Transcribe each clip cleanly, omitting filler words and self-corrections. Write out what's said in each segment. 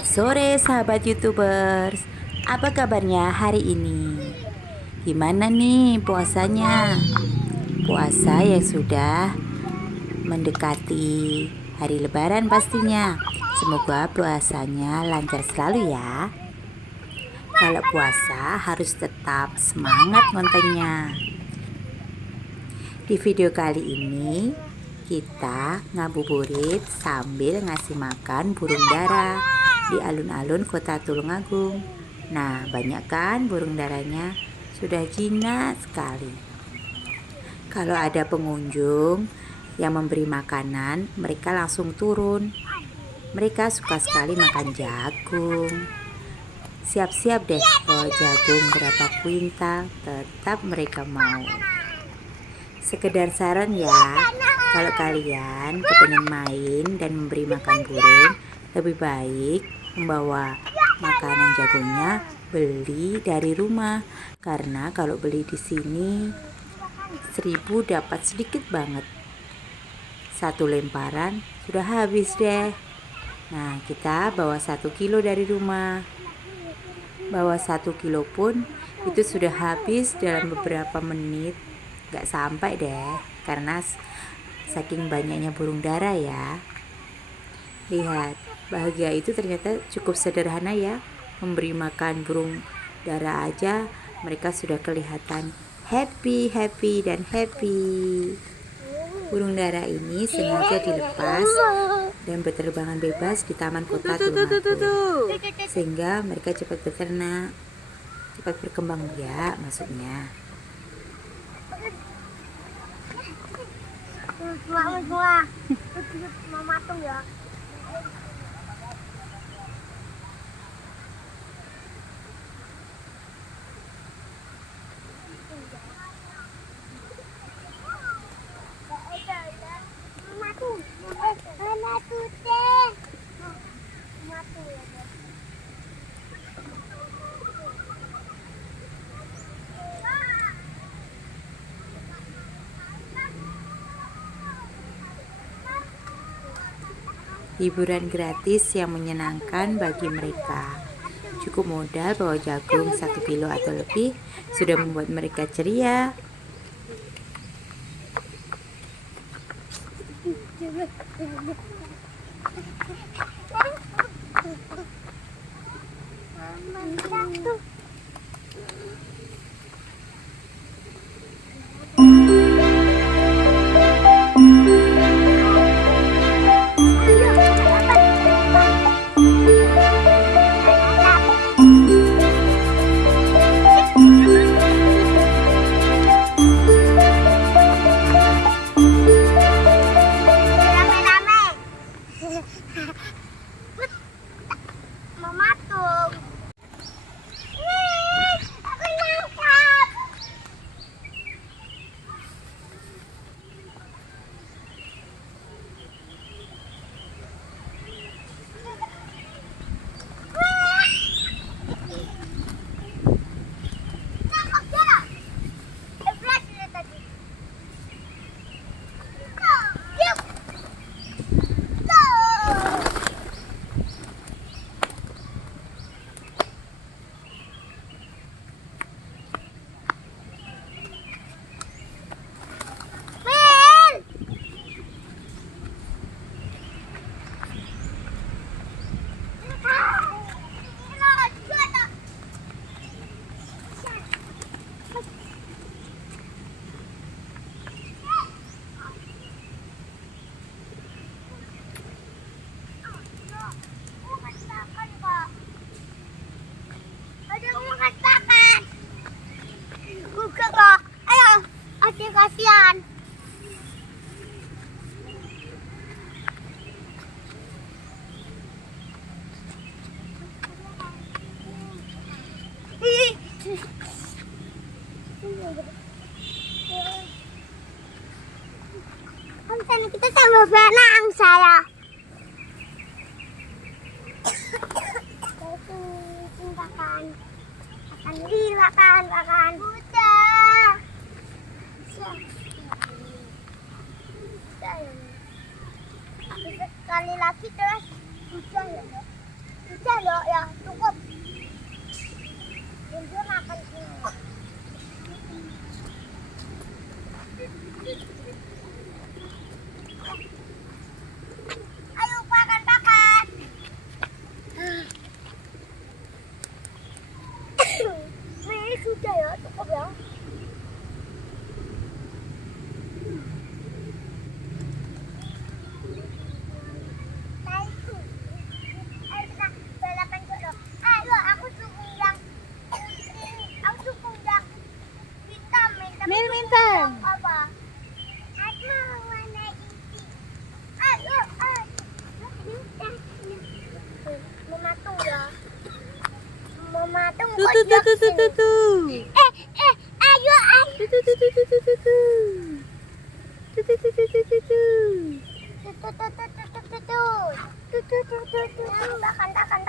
Selamat sore sahabat YouTubers. Apa kabarnya hari ini? Gimana nih puasanya? Puasa yang sudah mendekati hari Lebaran pastinya. Semoga puasanya lancar selalu ya. Kalau puasa harus tetap semangat kontennya. Di video kali ini kita ngabuburit sambil ngasih makan burung dara di alun-alun kota Tulungagung. Nah, banyak kan burung daranya? Sudah jinak sekali. Kalau ada pengunjung yang memberi makanan, mereka langsung turun. Mereka suka sekali makan jagung. Siap-siap deh bawa jagung berapa kuintal, tetap mereka mau. Sekedar saran ya, kalau kalian kepengen main dan memberi makan burung, lebih baik membawa makanan jagungnya beli dari rumah. Karena kalau beli di sini 1.000 dapat sedikit banget. Satu lemparan sudah habis deh. Nah, kita bawa 1 kilo dari rumah. Bawa 1 kilo pun itu sudah habis dalam beberapa menit. Gak sampai deh, karena saking banyaknya burung dara ya. Lihat, bahagia itu ternyata cukup sederhana ya. Memberi makan burung dara aja mereka sudah kelihatan happy dan happy. Burung dara ini sengaja dilepas dan berterbangan bebas di taman kota Tulungagung, sehingga mereka cepat beternak, cepat berkembang biak maksudnya. Mama tuh ya. Hiburan gratis yang menyenangkan bagi mereka. Cukup modal bawa jagung 1 kilo atau lebih sudah membuat mereka ceria. Mama tuh. Kasihan. Konten kita tambah banyak saya. Makan. Makan. Udah. Sekali lagi terus hujan ya. Bisa loh ya, cukup. Dan dia makan semua. Ayo makan. Ini sudah ya, cukup ya. Minta. Apa? Aku warna ini. Ayo. Mematung ya. Mematung kok sini. Ayo.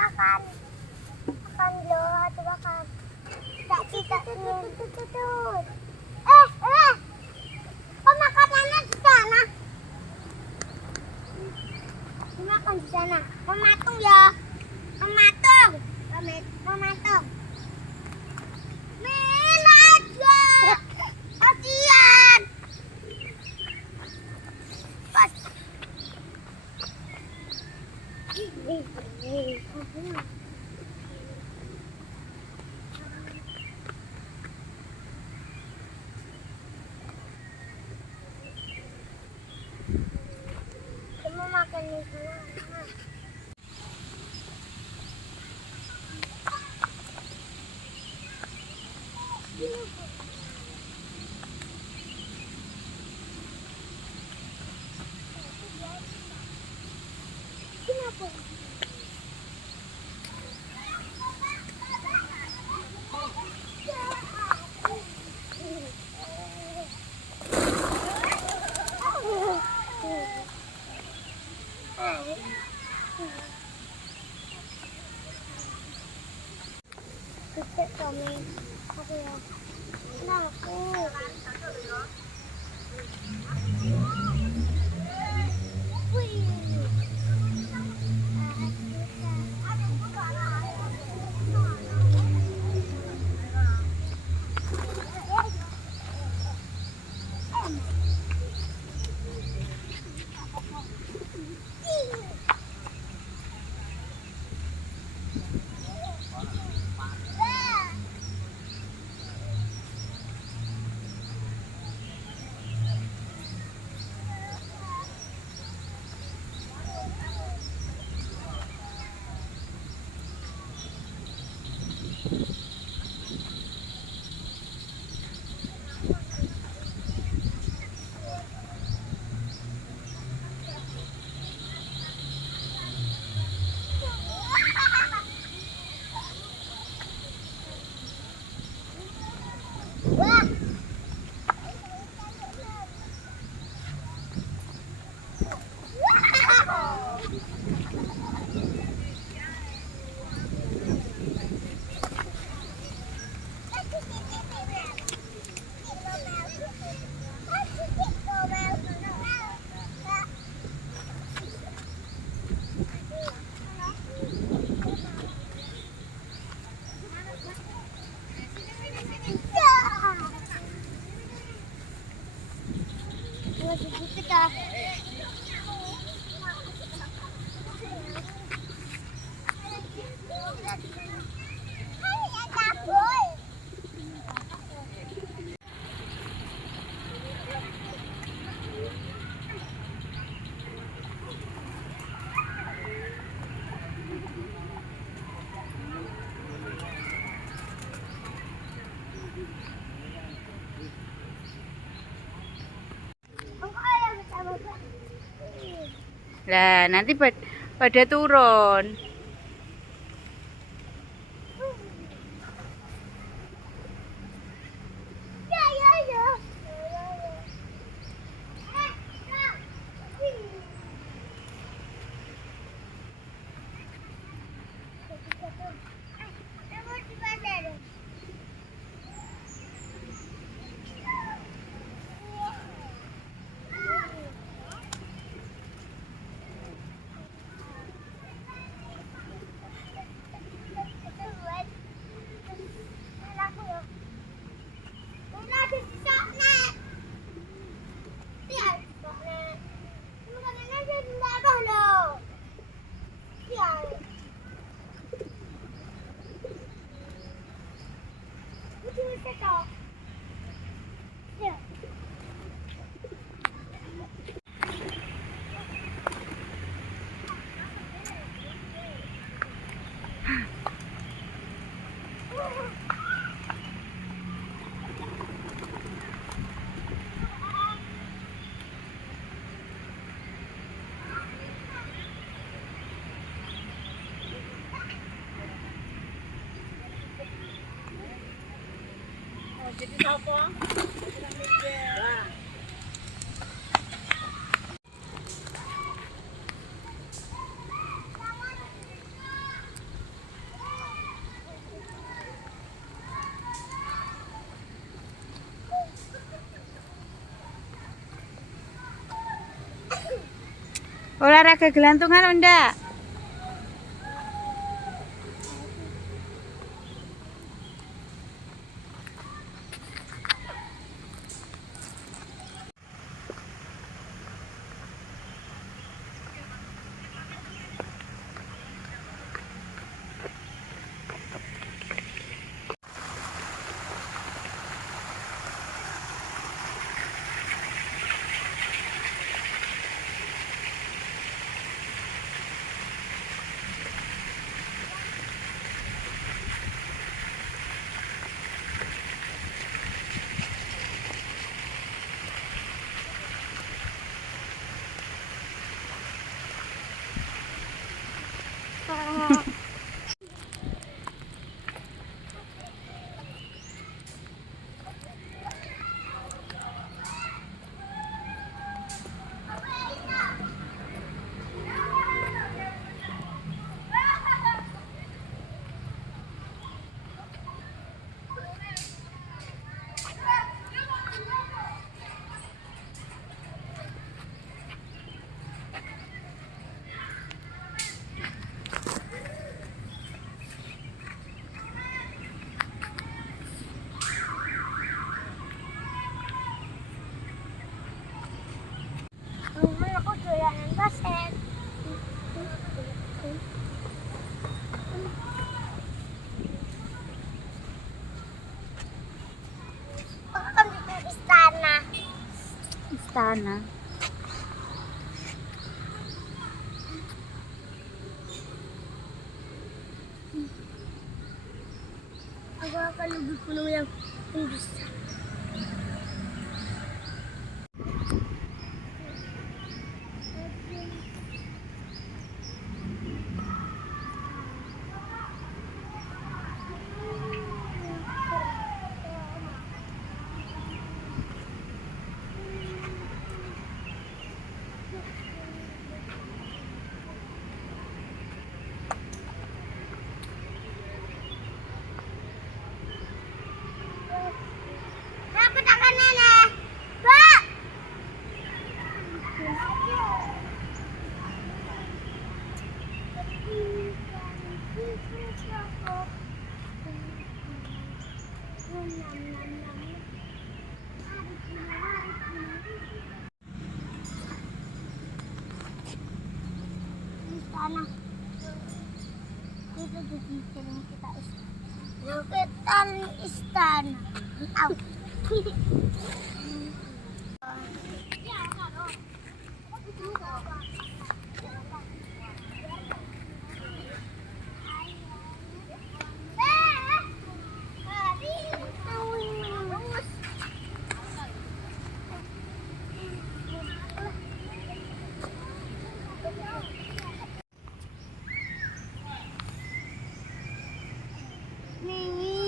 Takan. Takan lo, takan. Tak. Kok makanannya di sana? Dimakan di sana. Mematung ya. Mematung. Min aja. Kasihan. Pas. Kamu makan di sana. Kenapa? Kita kami aku ya. Nah, aku. Wih. Lah, nanti pada turun. Olahraga gelantungan enggak? Temen aku dolanan basket. Aku kan bikin istana. Istana. Aku akan lebih penuh yang besar. Kenapa tangan nenek? Pak! Istana. Kita jadi sering kita istana. Kita istana. Au. Nih.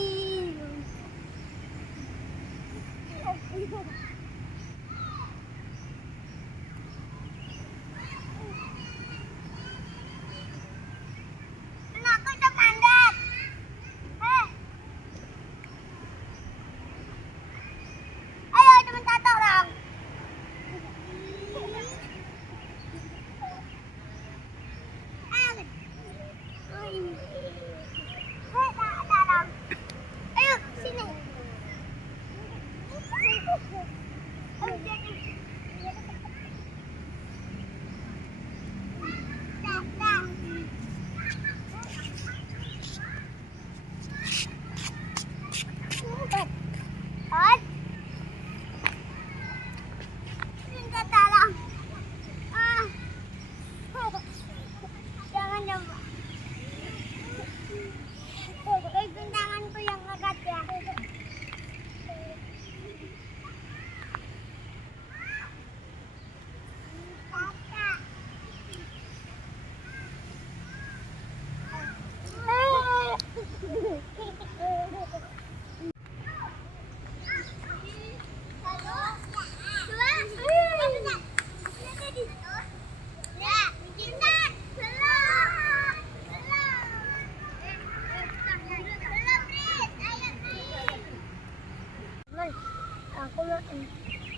Ako mo,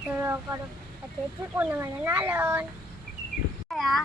pero karo patiti ko naman nanalon. Kaya,